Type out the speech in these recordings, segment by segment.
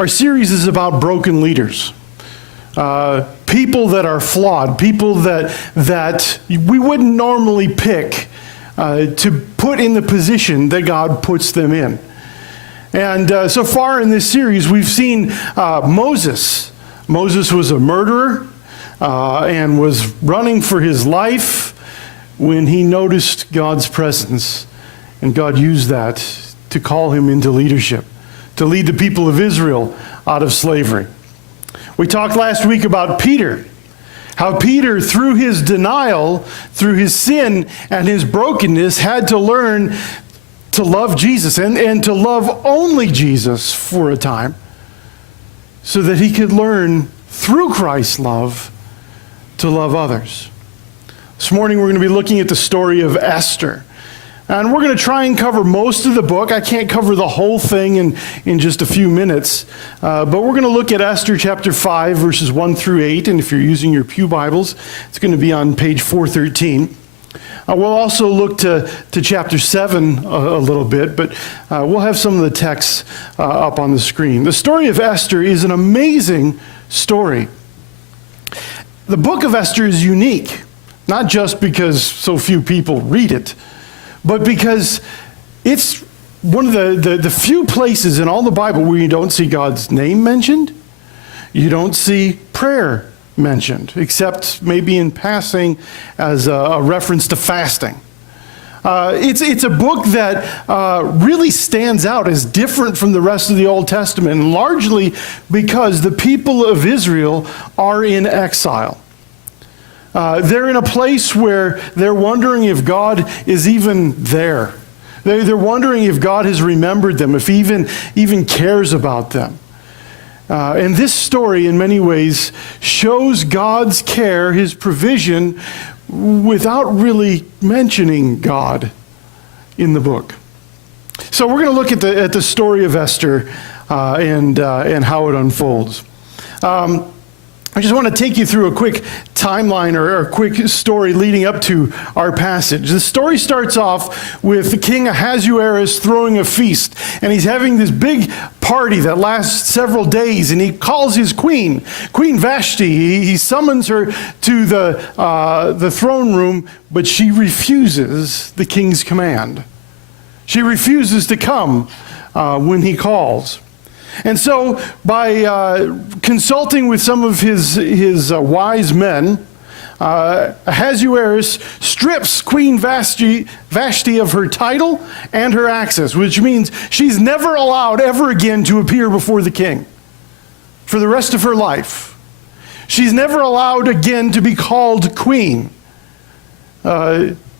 Our series is about broken leaders. People that are flawed, people that we wouldn't normally pick to put in the position that God puts them in. And so far in this series, we've seen Moses. Moses was a murderer and was running for his life when he noticed God's presence. And God used that to call him into leadership, to lead the people of Israel out of slavery. We talked last week about Peter, how Peter, through his denial, through his sin and his brokenness, had to learn to love Jesus and to love only Jesus for a time, so that he could learn through Christ's love to love others. This morning we're going to be looking at the story of Esther. And we're going to try and cover most of the book. I can't cover the whole thing in just a few minutes. But we're going to look at Esther chapter 5, verses 1 through 8. And if you're using your pew Bibles, it's going to be on page 413. We'll also look to chapter 7 a little bit, but we'll have some of the texts up on the screen. The story of Esther is an amazing story. The book of Esther is unique, not just because so few people read it, but because it's one of the few places in all the Bible where you don't see God's name mentioned, you don't see prayer mentioned, except maybe in passing as a reference to fasting. It's a book that really stands out as different from the rest of the Old Testament, largely because the people of Israel are in exile. They're in a place where they're wondering if God is even there. They're wondering if God has remembered them, if he even cares about them. And this story, in many ways, shows God's care, his provision, without really mentioning God in the book. So we're going to look at the story of Esther and how it unfolds. I just want to take you through a quick timeline or a quick story leading up to our passage. The story starts off with King Ahasuerus throwing a feast, and he's having this big party that lasts several days, and he calls his queen, Queen Vashti. He summons her to the throne room, but she refuses the king's command. She refuses to come when he calls. And so, by consulting with some of his wise men, Ahasuerus strips Queen Vashti of her title and her access, which means she's never allowed ever again to appear before the king for the rest of her life. She's never allowed again to be called queen.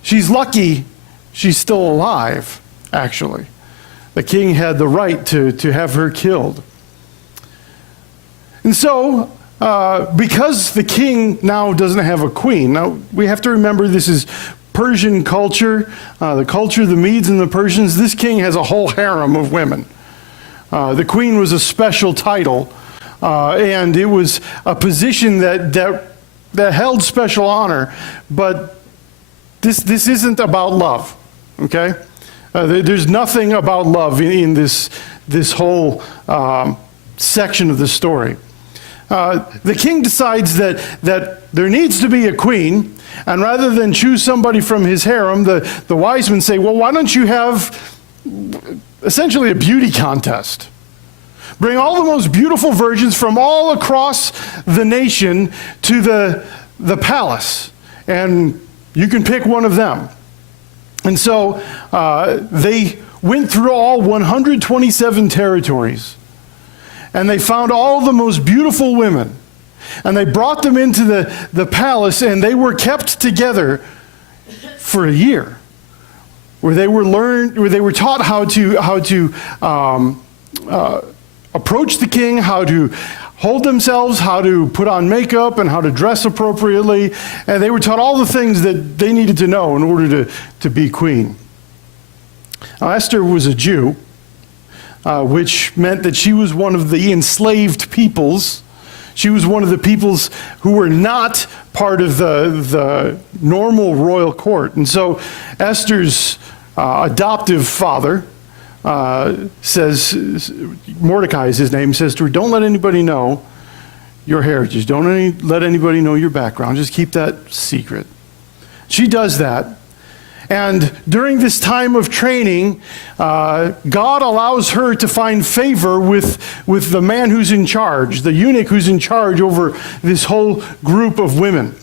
She's lucky she's still alive, actually. The king had the right to have her killed. And so, because the king now doesn't have a queen, now we have to remember this is Persian culture, the culture of the Medes and the Persians. This king has a whole harem of women. The queen was a special title, and it was a position that held special honor, but this isn't about love, okay? There's nothing about love in this whole section of the story. The king decides that there needs to be a queen, and rather than choose somebody from his harem, the wise men say, well, why don't you have essentially a beauty contest? Bring all the most beautiful virgins from all across the nation to the palace, and you can pick one of them. And so they went through all 127 territories, and they found all the most beautiful women, and they brought them into the palace, and they were kept together for a year, where they were taught how to approach the king, how to hold themselves, how to put on makeup, and how to dress appropriately. And they were taught all the things that they needed to know in order to be queen. Now, Esther was a Jew, which meant that she was one of the enslaved peoples. She was one of the peoples who were not part of the normal royal court. And so Esther's adoptive father Mordecai is his name, says to her, don't let anybody know your heritage. Don't let anybody know your background. Just keep that secret. She does that. And during this time of training, God allows her to find favor with the man who's in charge, the eunuch who's in charge over this whole group of women.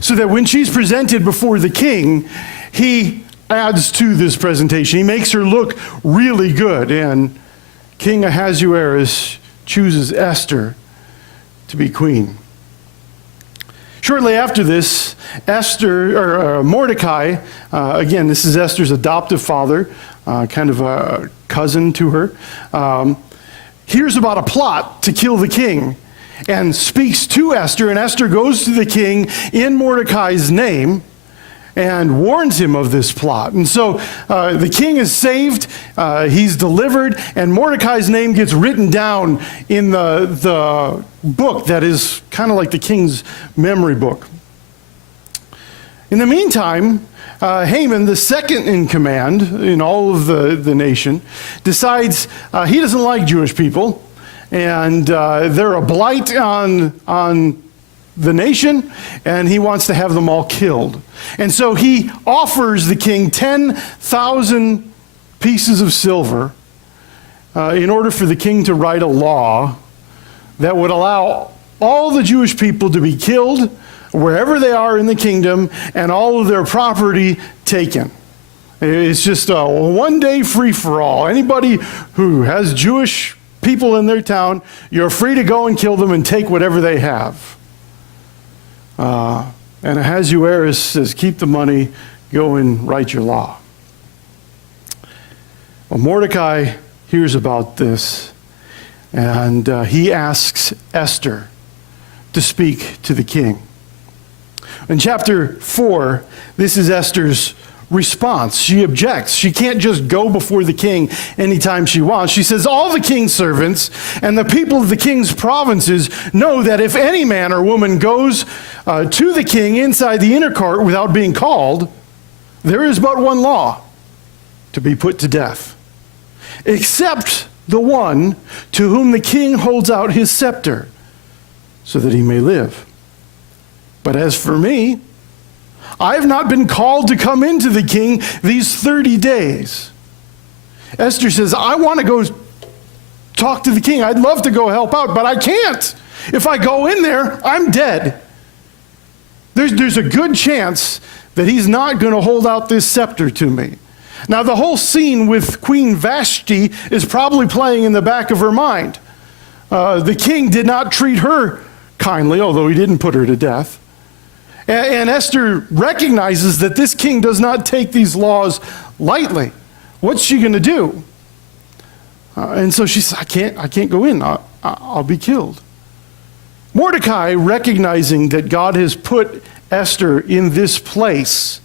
So that when she's presented before the king, he adds to this presentation. He makes her look really good. And King Ahasuerus chooses Esther to be queen. Shortly after this, Mordecai, again, this is Esther's adoptive father, kind of a cousin to her, hears about a plot to kill the king and speaks to Esther, and Esther goes to the king in Mordecai's name and warns him of this plot. And so the king is saved, he's delivered, and Mordecai's name gets written down in the book that is kind of like the king's memory book. In the meantime, Haman, the second in command in all of the nation, decides he doesn't like Jewish people, and they're a blight on the nation, and he wants to have them all killed. And so he offers the king 10,000 pieces of silver in order for the king to write a law that would allow all the Jewish people to be killed wherever they are in the kingdom and all of their property taken. It's just a one-day free-for-all. Anybody who has Jewish people in their town, you're free to go and kill them and take whatever they have. And Ahasuerus says, keep the money, go and write your law. Well, Mordecai hears about this, and he asks Esther to speak to the king. In chapter 4, this is Esther's response. She objects. She can't just go before the king anytime she wants. She says, all the king's servants and the people of the king's provinces know that if any man or woman goes to the king inside the inner court without being called, there is but one law: to be put to death, except the one to whom the king holds out his scepter, so that he may live. But as for me, I have not been called to come into the king these 30 days. Esther says, I want to go talk to the king. I'd love to go help out, but I can't. If I go in there, I'm dead. There's a good chance that he's not going to hold out this scepter to me. Now, the whole scene with Queen Vashti is probably playing in the back of her mind. The king did not treat her kindly, although he didn't put her to death. And Esther recognizes that this king does not take these laws lightly. What's she going to do? And so she says, I can't go in. I'll be killed. Mordecai, recognizing that God has put Esther in this place,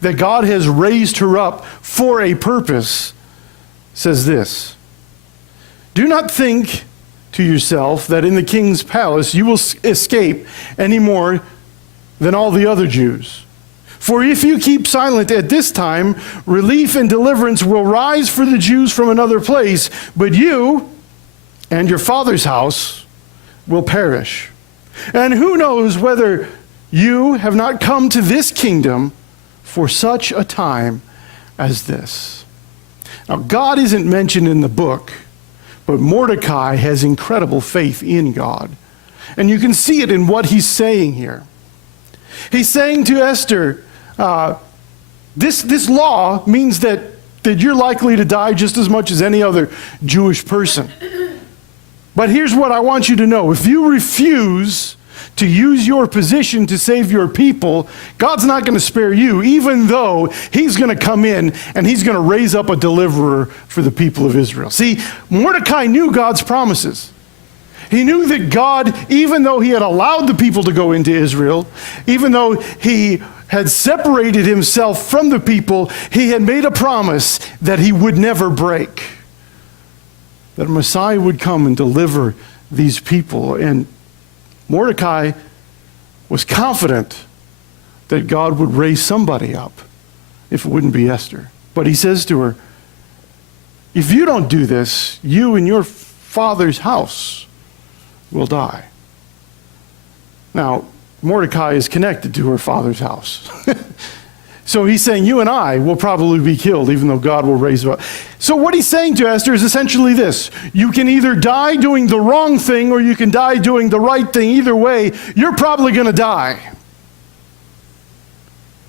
that God has raised her up for a purpose, says this: do not think to yourself that in the king's palace you will escape any more than all the other Jews. For if you keep silent at this time, relief and deliverance will rise for the Jews from another place, but you and your father's house will perish. And who knows whether you have not come to this kingdom for such a time as this. Now, God isn't mentioned in the book, but Mordecai has incredible faith in God. And you can see it in what he's saying here. He's saying to Esther, this law means that you're likely to die just as much as any other Jewish person. But here's what I want you to know. If you refuse to use your position to save your people, God's not going to spare you, even though he's going to come in and he's going to raise up a deliverer for the people of Israel. See, Mordecai knew God's promises. He knew that God, even though he had allowed the people to go into Israel, even though he had separated himself from the people, he had made a promise that he would never break. That a Messiah would come and deliver these people. And Mordecai was confident that God would raise somebody up, if it wouldn't be Esther. But he says to her, if you don't do this, you and your father's house will die. Now, Mordecai is connected to her father's house. So he's saying you and I will probably be killed, even though God will raise up. So what he's saying to Esther is essentially this: you can either die doing the wrong thing or you can die doing the right thing. Either way, you're probably going to die.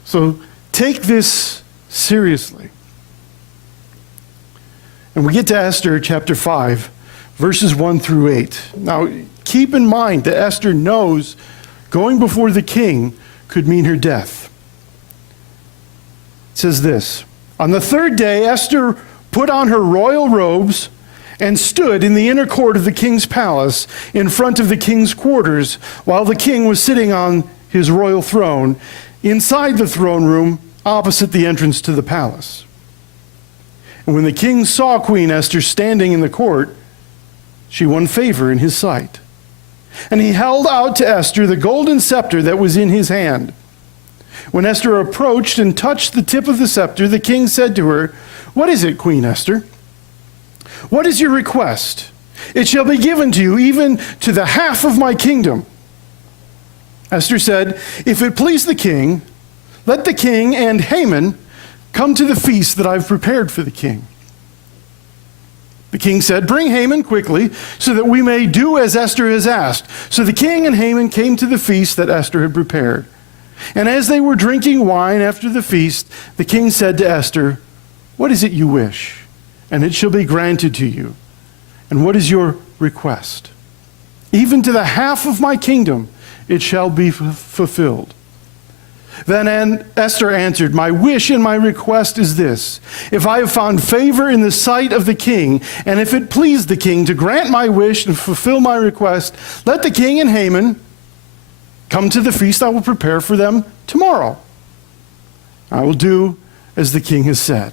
So take this seriously. And we get to Esther chapter 5, verses 1 through 8. Now, keep in mind that Esther knows going before the king could mean her death. It says this: on the third day, Esther put on her royal robes and stood in the inner court of the king's palace in front of the king's quarters while the king was sitting on his royal throne inside the throne room opposite the entrance to the palace. And when the king saw Queen Esther standing in the court, she won favor in his sight. And he held out to Esther the golden scepter that was in his hand. When Esther approached and touched the tip of the scepter, the king said to her, "What is it, Queen Esther? What is your request? It shall be given to you, even to the half of my kingdom." Esther said, "If it please the king, let the king and Haman come to the feast that I've prepared for the king." The king said, "Bring Haman quickly, so that we may do as Esther has asked." So the king and Haman came to the feast that Esther had prepared. And as they were drinking wine after the feast, the king said to Esther, "What is it you wish? And it shall be granted to you. And what is your request? Even to the half of my kingdom it shall be fulfilled." Then Esther answered, "My wish and my request is this: if I have found favor in the sight of the king, and if it please the king to grant my wish and fulfill my request, let the king and Haman come to the feast I will prepare for them tomorrow. I will do as the king has said."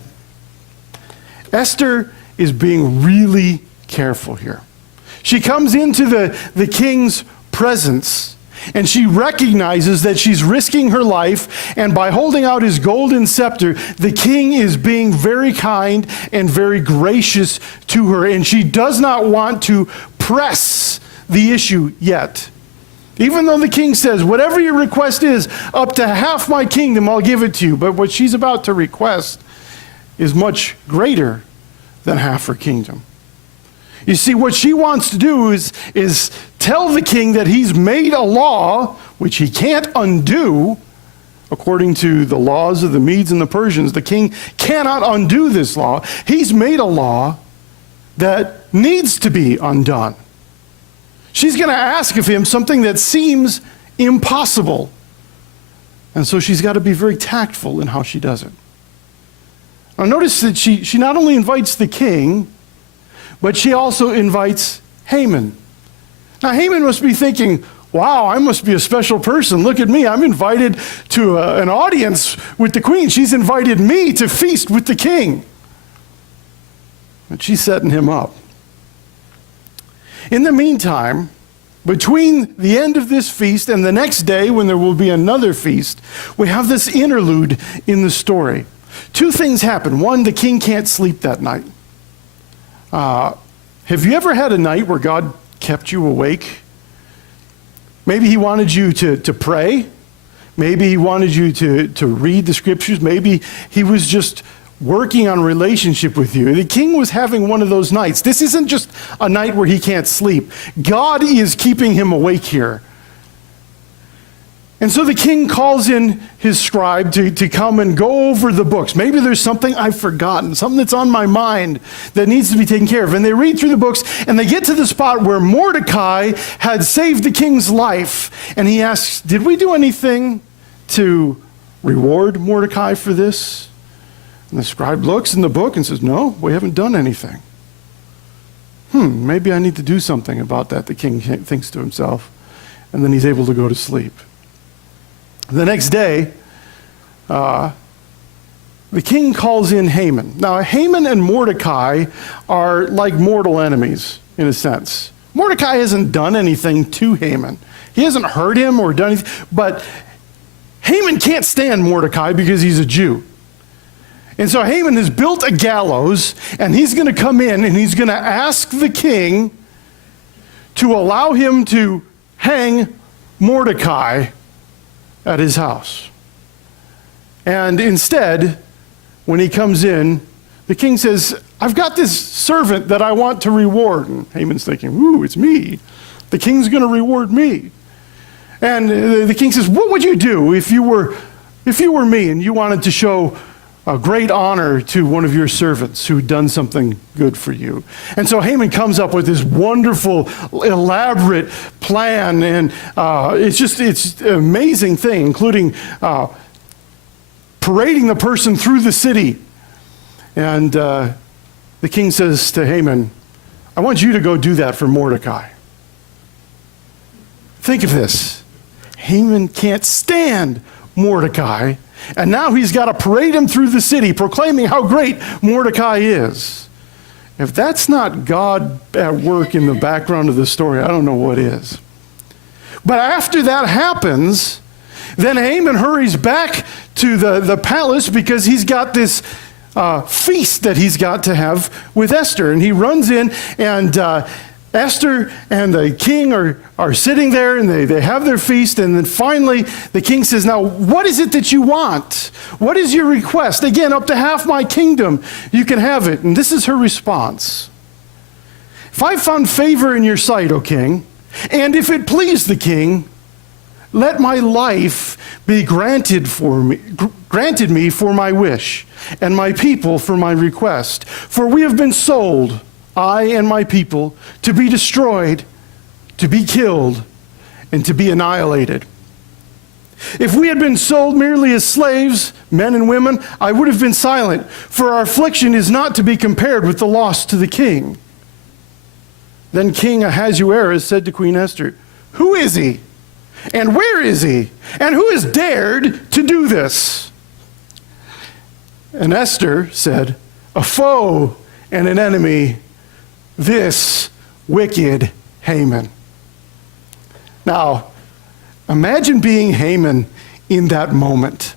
Esther is being really careful here. She comes into the king's presence, and she recognizes that she's risking her life, and by holding out his golden scepter, the king is being very kind and very gracious to her, and she does not want to press the issue yet. Even though the king says, "Whatever your request is, up to half my kingdom, I'll give it to you." But what she's about to request is much greater than half her kingdom. You see, what she wants to do is tell the king that he's made a law, which he can't undo. According to the laws of the Medes and the Persians, the king cannot undo this law. He's made a law that needs to be undone. She's going to ask of him something that seems impossible. And so she's got to be very tactful in how she does it. Now notice that she not only invites the king, but she also invites Haman. Now Haman must be thinking, "Wow, I must be a special person. Look at me. I'm invited to an audience with the queen. She's invited me to feast with the king." But she's setting him up. In the meantime, between the end of this feast and the next day when there will be another feast, we have this interlude in the story. Two things happen. One, the king can't sleep that night. Have you ever had a night where God kept you awake? Maybe he wanted you to pray. Maybe he wanted you to read the scriptures. Maybe he was just working on a relationship with you. The king was having one of those nights. This isn't just a night where he can't sleep. God is keeping him awake here. And so the king calls in his scribe to come and go over the books. Maybe there's something I've forgotten, something that's on my mind that needs to be taken care of. And they read through the books, and they get to the spot where Mordecai had saved the king's life. And he asks, "Did we do anything to reward Mordecai for this?" And the scribe looks in the book and says, "No, we haven't done anything." Maybe I need to do something about that, the king thinks to himself. And then he's able to go to sleep. The next day, the king calls in Haman. Now, Haman and Mordecai are like mortal enemies, in a sense. Mordecai hasn't done anything to Haman. He hasn't hurt him or done anything. But Haman can't stand Mordecai because he's a Jew. And so Haman has built a gallows, and he's going to come in and he's going to ask the king to allow him to hang Mordecai at his house. And instead, when he comes in, the king says, I've got this servant that I want to reward. And Haman's thinking, ooh, it's me. The king's going to reward me. And the king says, what would you do if you were me and you wanted to show a great honor to one of your servants who'd done something good for you? And so Haman comes up with this wonderful, elaborate plan, and it's an amazing thing, including parading the person through the city. And the king says to Haman, I want you to go do that for Mordecai. Think of this. Haman can't stand Mordecai, and now he's got to parade him through the city, proclaiming how great Mordecai is. If that's not God at work in the background of the story, I don't know what is. But after that happens, then Haman hurries back to the palace because he's got this feast that he's got to have with Esther. And he runs in, and Esther and the king are sitting there, and they have their feast. And then finally, the king says, now, what is it that you want? What is your request? Again, up to half my kingdom, you can have it. And this is her response. If I found favor in your sight, O king, and if it please the king, let my life be granted me for my wish, and my people for my request. For we have been sold, I and my people, to be destroyed, to be killed, and to be annihilated. If we had been sold merely as slaves, men and women, I would have been silent, for our affliction is not to be compared with the loss to the king. Then King Ahasuerus said to Queen Esther, who is he? And where is he? And who has dared to do this? And Esther said, a foe and an enemy, this wicked Haman. Now, imagine being Haman in that moment.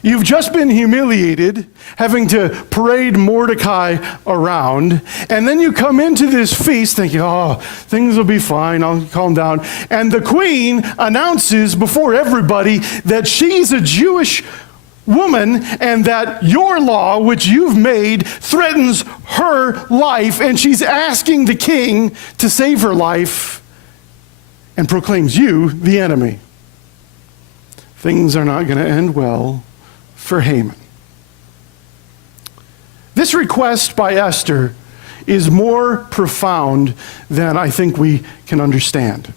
You've just been humiliated, having to parade Mordecai around, and then you come into this feast thinking, oh, things will be fine, I'll calm down. And the queen announces before everybody that she's a Jewish woman and that your law, which you've made, threatens her life, and she's asking the king to save her life and proclaims you the enemy. Things are not going to end well for Haman. This request by Esther is more profound than I think we can understand.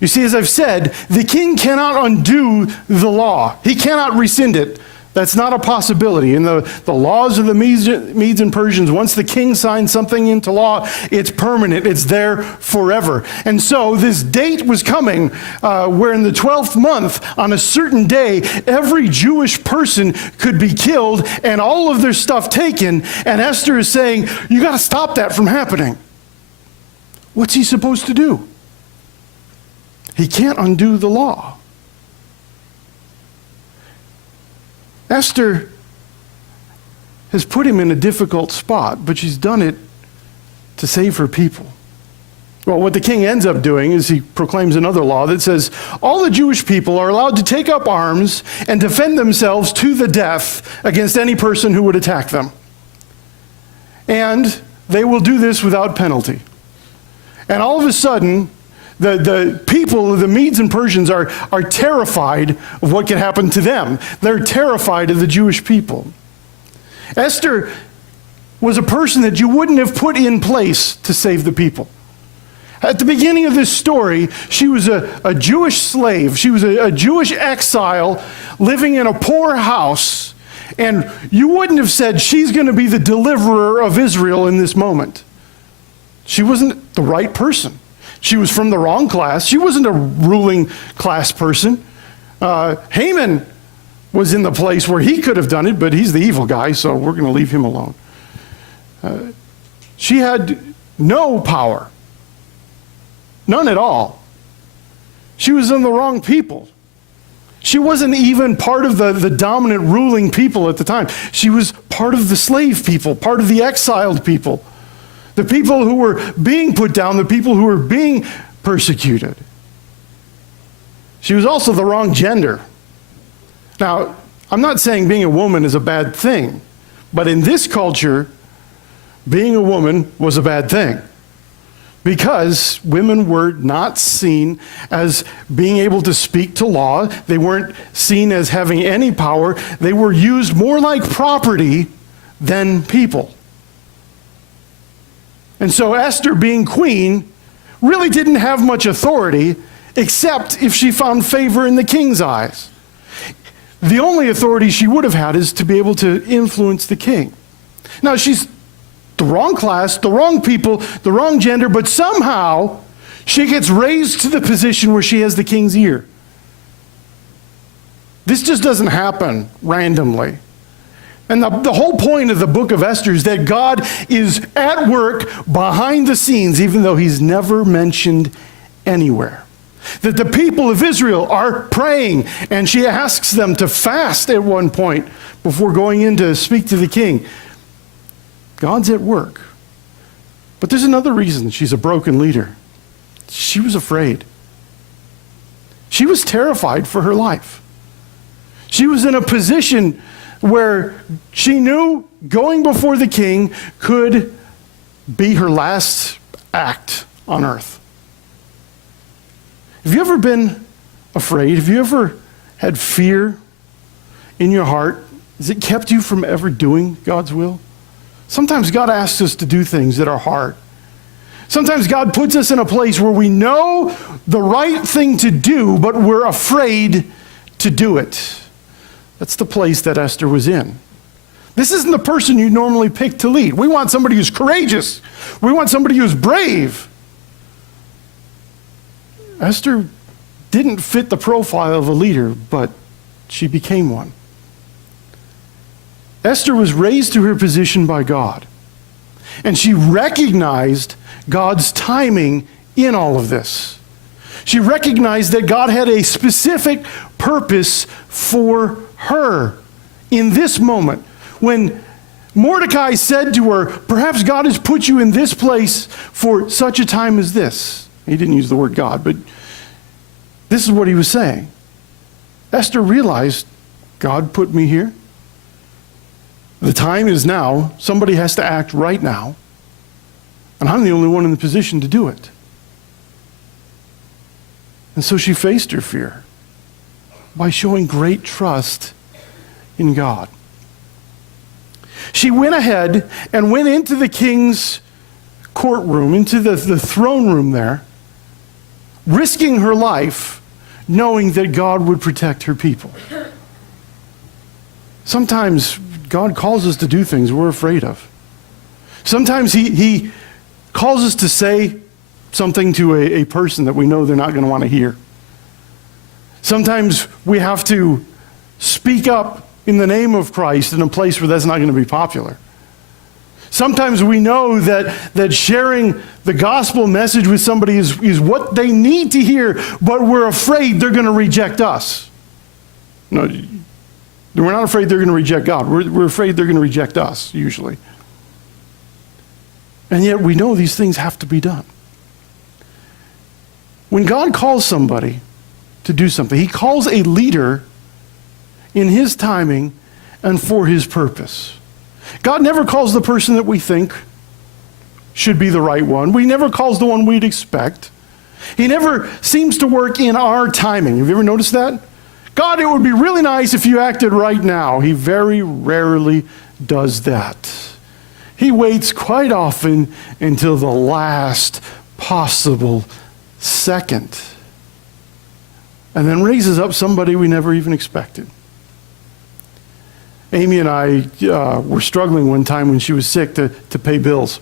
You see, as I've said, the king cannot undo the law. He cannot rescind it. That's not a possibility. In the laws of the Medes and Persians, once the king signs something into law, it's permanent. It's there forever. And so this date was coming where in the 12th month, on a certain day, every Jewish person could be killed and all of their stuff taken. And Esther is saying, you got to stop that from happening. What's he supposed to do? He can't undo the law. Esther has put him in a difficult spot, but she's done it to save her people. Well, what the king ends up doing is he proclaims another law that says all the Jewish people are allowed to take up arms and defend themselves to the death against any person who would attack them. And they will do this without penalty. And all of a sudden, the people, the Medes and Persians, are terrified of what can happen to them. They're terrified of the Jewish people. Esther was a person that you wouldn't have put in place to save the people. At the beginning of this story, she was a Jewish slave. She was a Jewish exile living in a poor house. And you wouldn't have said she's going to be the deliverer of Israel in this moment. She wasn't the right person. She was from the wrong class. She wasn't a ruling class person. Haman was in the place where he could have done it, but he's the evil guy, so we're going to leave him alone. She had no power. None at all. She was in the wrong people. She wasn't even part of the dominant ruling people at the time. She was part of the slave people, part of the exiled people, the people who were being put down, the people who were being persecuted. She was also the wrong gender. Now, I'm not saying being a woman is a bad thing, but in this culture, being a woman was a bad thing, because women were not seen as being able to speak to law. They weren't seen as having any power. They were used more like property than people. And so Esther, being queen, really didn't have much authority, except if she found favor in the king's eyes. The only authority she would have had is to be able to influence the king. Now, she's the wrong class, the wrong people, the wrong gender, but somehow she gets raised to the position where she has the king's ear. This just doesn't happen randomly. And the whole point of the book of Esther is that God is at work behind the scenes, even though he's never mentioned anywhere. That the people of Israel are praying, and she asks them to fast at one point before going in to speak to the king. God's at work. But there's another reason she's a broken leader. She was afraid. She was terrified for her life. She was in a position where she knew going before the king could be her last act on earth. Have you ever been afraid? Have you ever had fear in your heart? Has it kept you from ever doing God's will? Sometimes God asks us to do things that are hard. Sometimes God puts us in a place where we know the right thing to do, but we're afraid to do it. That's the place that Esther was in. This isn't the person you normally pick to lead. We want somebody who's courageous. We want somebody who's brave. Esther didn't fit the profile of a leader, but she became one. Esther was raised to her position by God, and she recognized God's timing in all of this. She recognized that God had a specific purpose for her in this moment. When Mordecai said to her, perhaps God has put you in this place for such a time as this. He didn't use the word God, but this is what he was saying. Esther realized, God put me here. The time is now. Somebody has to act right now. And I'm the only one in the position to do it. And so she faced her fear by showing great trust in God. She went ahead and went into the king's courtroom, into the throne room there, risking her life, knowing that God would protect her people. Sometimes God calls us to do things we're afraid of. Sometimes he calls us to say something to a person that we know they're not going to want to hear. Sometimes we have to speak up in the name of Christ in a place where that's not going to be popular. Sometimes we know that sharing the gospel message with somebody is what they need to hear, but we're afraid they're going to reject us. No, we're not afraid they're going to reject God. We're afraid they're going to reject us, usually. And yet we know these things have to be done. When God calls somebody to do something, he calls a leader in his timing and for his purpose. God never calls the person that we think should be the right one. We never calls the one we'd expect. He never seems to work in our timing. Have you ever noticed that? God, it would be really nice if you acted right now. He very rarely does that. He waits quite often until the last possible second, and then raises up somebody we never even expected. Amy and I were struggling one time when she was sick to pay bills.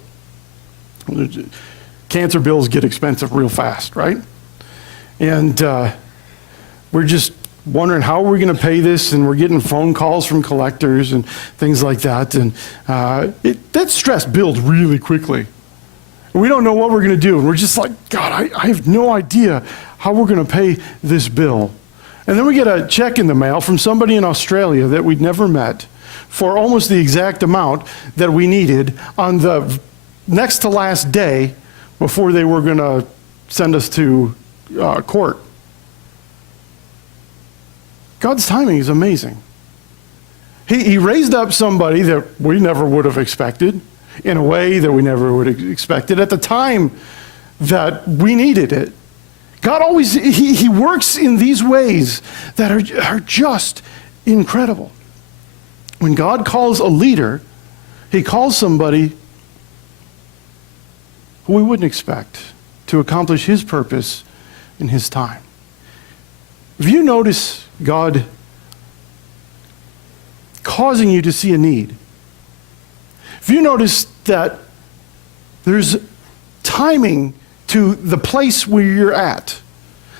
Cancer bills get expensive real fast, right? And we're just wondering how we're going to pay this, and we're getting phone calls from collectors and things like that. And that stress builds really quickly. We don't know what we're going to do. And we're just like, God, I have no idea how we're going to pay this bill. And then we get a check in the mail from somebody in Australia that we'd never met for almost the exact amount that we needed on the next to last day before they were going to send us to court. God's timing is amazing. He raised up somebody that we never would have expected in a way that we never would have expected at the time that we needed it. God always, he works in these ways that are just incredible. When God calls a leader, he calls somebody who we wouldn't expect to accomplish his purpose in his time. If you notice God causing you to see a need, if you notice that there's timing to the place where you're at,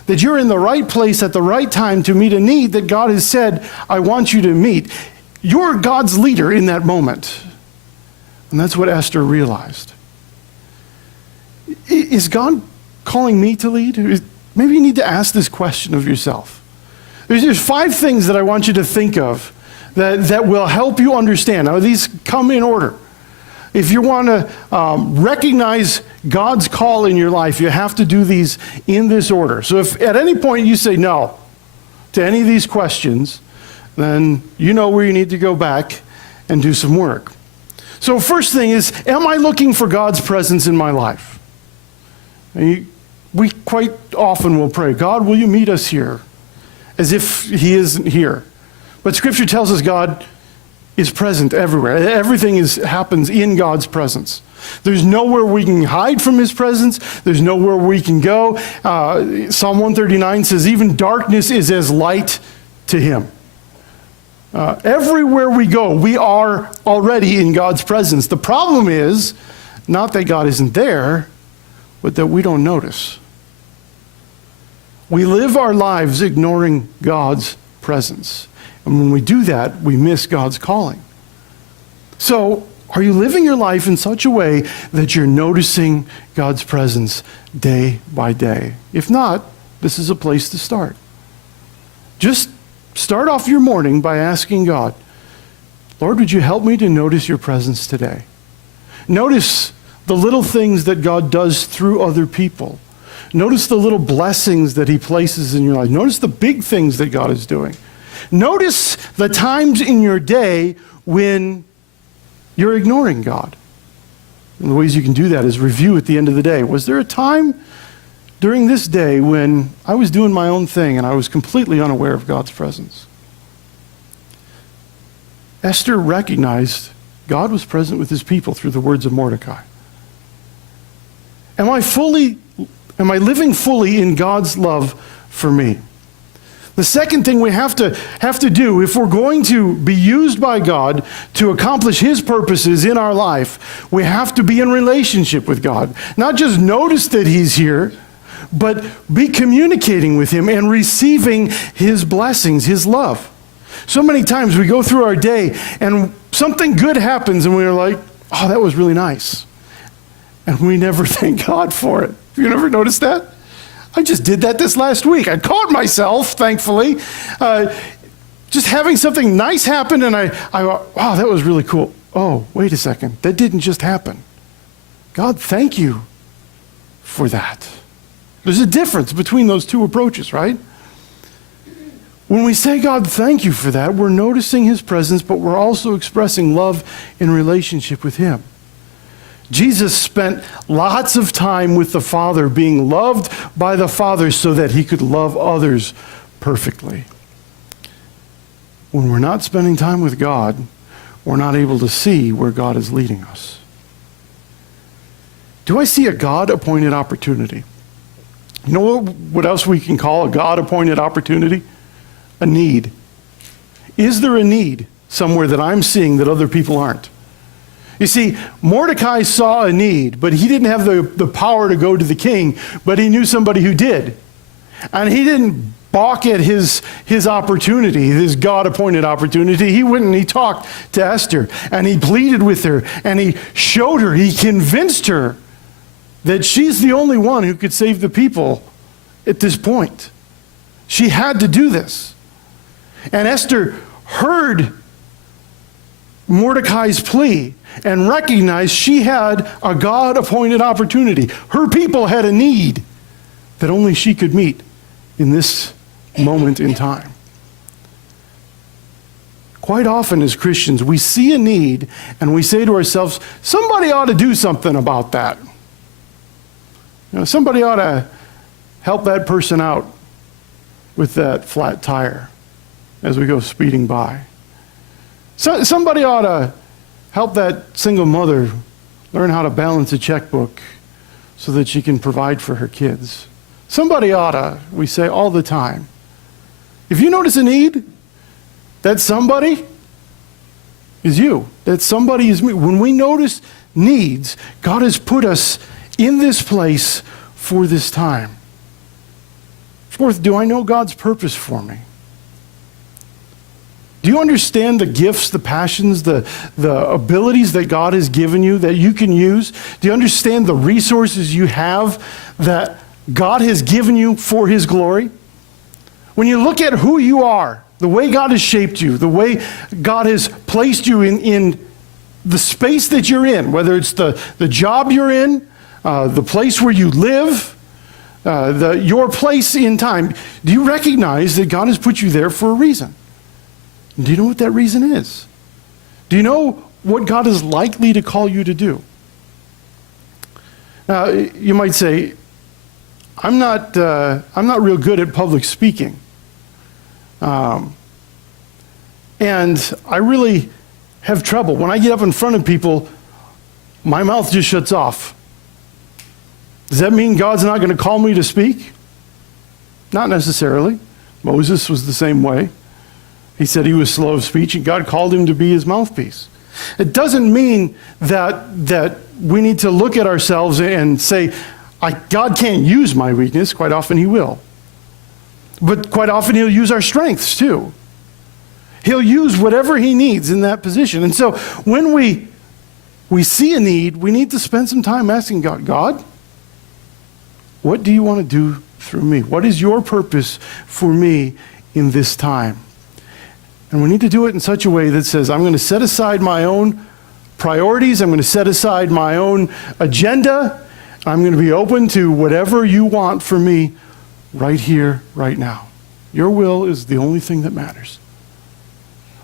that you're in the right place at the right time to meet a need that God has said, I want you to meet, you're God's leader in that moment. And that's what Esther realized. Is God calling me to lead? Maybe you need to ask this question of yourself. There's 5 things that I want you to think of that will help you understand. Now, these come in order. If you want to recognize God's call in your life, you have to do these in this order. So if at any point you say no to any of these questions, then you know where you need to go back and do some work. So first thing is, am I looking for God's presence in my life? We quite often will pray, God, will you meet us here? As if he isn't here. But Scripture tells us God is present everywhere. Everything happens in God's presence. There's nowhere we can hide from his presence. There's nowhere we can go. Psalm 139 says, even darkness is as light to him. Everywhere we go, we are already in God's presence. The problem is not that God isn't there, but that we don't notice. We live our lives ignoring God's presence. And when we do that, we miss God's calling. So, are you living your life in such a way that you're noticing God's presence day by day? If not, this is a place to start. Just start off your morning by asking God, Lord, would you help me to notice your presence today? Notice the little things that God does through other people. Notice the little blessings that he places in your life. Notice the big things that God is doing. Notice the times in your day when you're ignoring God. And the ways you can do that is review at the end of the day. Was there a time during this day when I was doing my own thing and I was completely unaware of God's presence? Esther recognized God was present with his people through the words of Mordecai. Am I living fully in God's love for me? The second thing we have to do if we're going to be used by God to accomplish his purposes in our life, we have to be in relationship with God. Not just notice that he's here, but be communicating with him and receiving his blessings, his love. So many times we go through our day and something good happens and we're like, oh, that was really nice. And we never thank God for it. Have you never noticed that? I just did that this last week. I caught myself, thankfully, just having something nice happen, and I wow, that was really cool. Oh, wait a second. That didn't just happen. God, thank you for that. There's a difference between those two approaches, right? When we say, God, thank you for that, we're noticing his presence, but we're also expressing love in relationship with him. Jesus spent lots of time with the Father, being loved by the Father so that he could love others perfectly. When we're not spending time with God, we're not able to see where God is leading us. Do I see a God-appointed opportunity? You know what else we can call a God-appointed opportunity? A need. Is there a need somewhere that I'm seeing that other people aren't? You see, Mordecai saw a need, but he didn't have the power to go to the king, but he knew somebody who did. And he didn't balk at his opportunity, his God-appointed opportunity. He went and he talked to Esther, and he pleaded with her, and he showed her, he convinced her that she's the only one who could save the people at this point. She had to do this. And Esther heard Mordecai's plea and recognized she had a God-appointed opportunity. Her people had a need that only she could meet in this moment in time. Quite often as Christians, we see a need and we say to ourselves, somebody ought to do something about that. Somebody ought to help that person out with that flat tire as we go speeding by. Somebody ought to help that single mother learn how to balance a checkbook so that she can provide for her kids. Somebody ought to, we say all the time. If you notice a need, that somebody is you. That somebody is me. When we notice needs, God has put us in this place for this time. Fourth, do I know God's purpose for me? Do you understand the gifts, the passions, the abilities that God has given you that you can use? Do you understand the resources you have that God has given you for His glory? When you look at who you are, the way God has shaped you, the way God has placed you in the space that you're in, whether it's the job you're in, the place where you live, your place in time, do you recognize that God has put you there for a reason? Do you know what that reason is? Do you know what God is likely to call you to do? Now, you might say, I'm not real good at public speaking. And I really have trouble. When I get up in front of people, my mouth just shuts off. Does that mean God's not going to call me to speak? Not necessarily. Moses was the same way. He said he was slow of speech, and God called him to be his mouthpiece. It doesn't mean that we need to look at ourselves and say, God can't use my weakness. Quite often He will. But quite often He'll use our strengths too. He'll use whatever He needs in that position. And so when we see a need, we need to spend some time asking God, what do you want to do through me? What is your purpose for me in this time? And we need to do it in such a way that says, I'm going to set aside my own priorities. I'm going to set aside my own agenda. I'm going to be open to whatever you want for me right here, right now. Your will is the only thing that matters.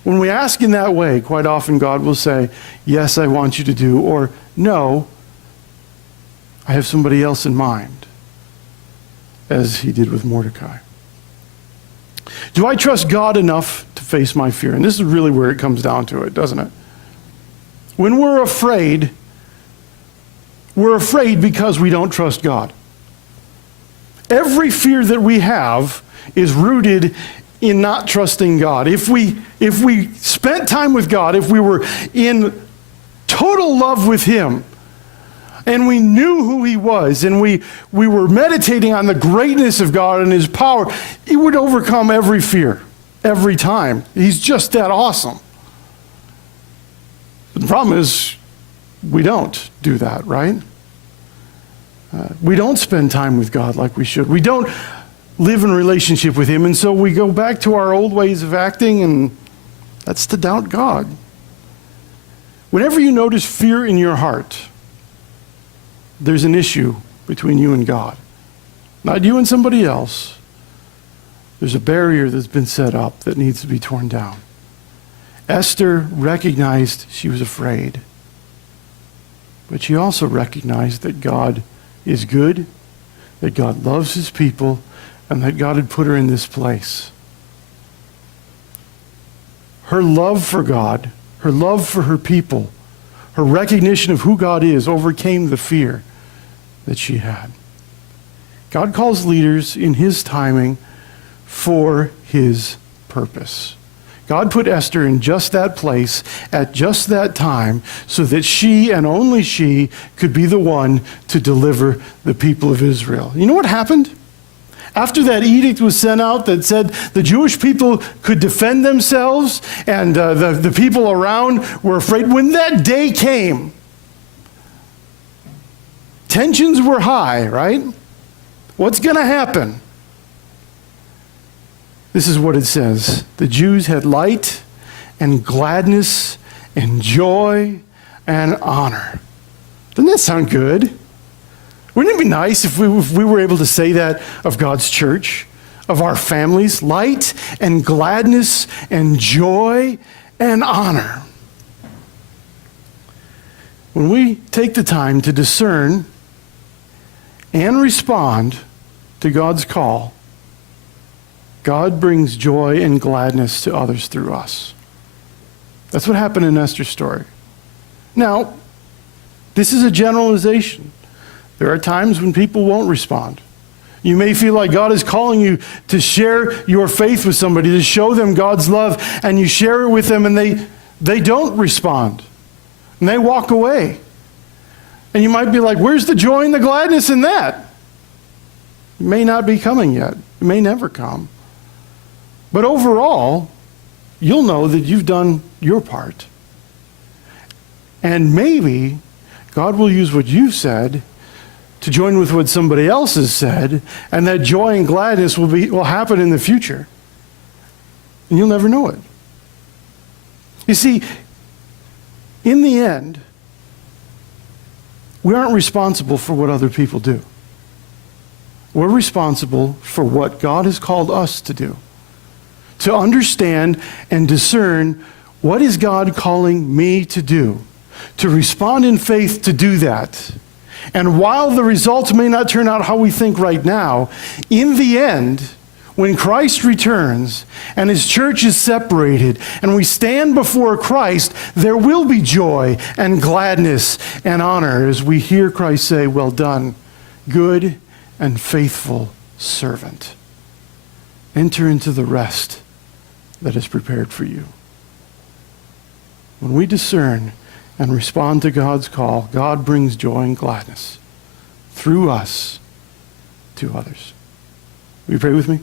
When we ask in that way, quite often God will say, yes, I want you to do, or no, I have somebody else in mind, as He did with Mordecai. Do I trust God enough to face my fear? And this is really where it comes down to it, doesn't it? When we're afraid because we don't trust God. Every fear that we have is rooted in not trusting God. If we spent time with God, if we were in total love with Him, and we knew who He was, and we were meditating on the greatness of God and His power, it would overcome every fear, every time. He's just that awesome. But the problem is, we don't do that, right? We don't spend time with God like we should. We don't live in relationship with Him, and so we go back to our old ways of acting, and that's to doubt God. Whenever you notice fear in your heart, there's an issue between you and God. Not you and somebody else. There's a barrier that's been set up that needs to be torn down. Esther recognized she was afraid, but she also recognized that God is good, that God loves His people, and that God had put her in this place. Her love for God, her love for her people, her recognition of who God is overcame the fear that she had. God calls leaders in His timing for His purpose. God put Esther in just that place at just that time so that she and only she could be the one to deliver the people of Israel. You know what happened? After that edict was sent out that said the Jewish people could defend themselves and the people around were afraid, when that day came, tensions were high, right? What's going to happen? This is what it says. The Jews had light and gladness and joy and honor. Doesn't that sound good? Wouldn't it be nice if we were able to say that of God's church, of our families? Light and gladness and joy and honor. When we take the time to discern and respond to God's call, God brings joy and gladness to others through us. That's what happened in Esther's story. Now, this is a generalization. There are times when people won't respond. You may feel like God is calling you to share your faith with somebody, to show them God's love, and you share it with them and they don't respond. And they walk away. And you might be like, where's the joy and the gladness in that? It may not be coming yet. It may never come. But overall, you'll know that you've done your part. And maybe God will use what you've said to join with what somebody else has said, and that joy and gladness will happen in the future. And you'll never know it. You see, in the end, we aren't responsible for what other people do. We're responsible for what God has called us to do. To understand and discern, what is God calling me to do? To respond in faith to do that. And while the results may not turn out how we think right now, in the end, when Christ returns and his church is separated and we stand before Christ, there will be joy and gladness and honor as we hear Christ say, well done, good and faithful servant. Enter into the rest that is prepared for you. When we discern and respond to God's call, God brings joy and gladness through us to others. Will you pray with me?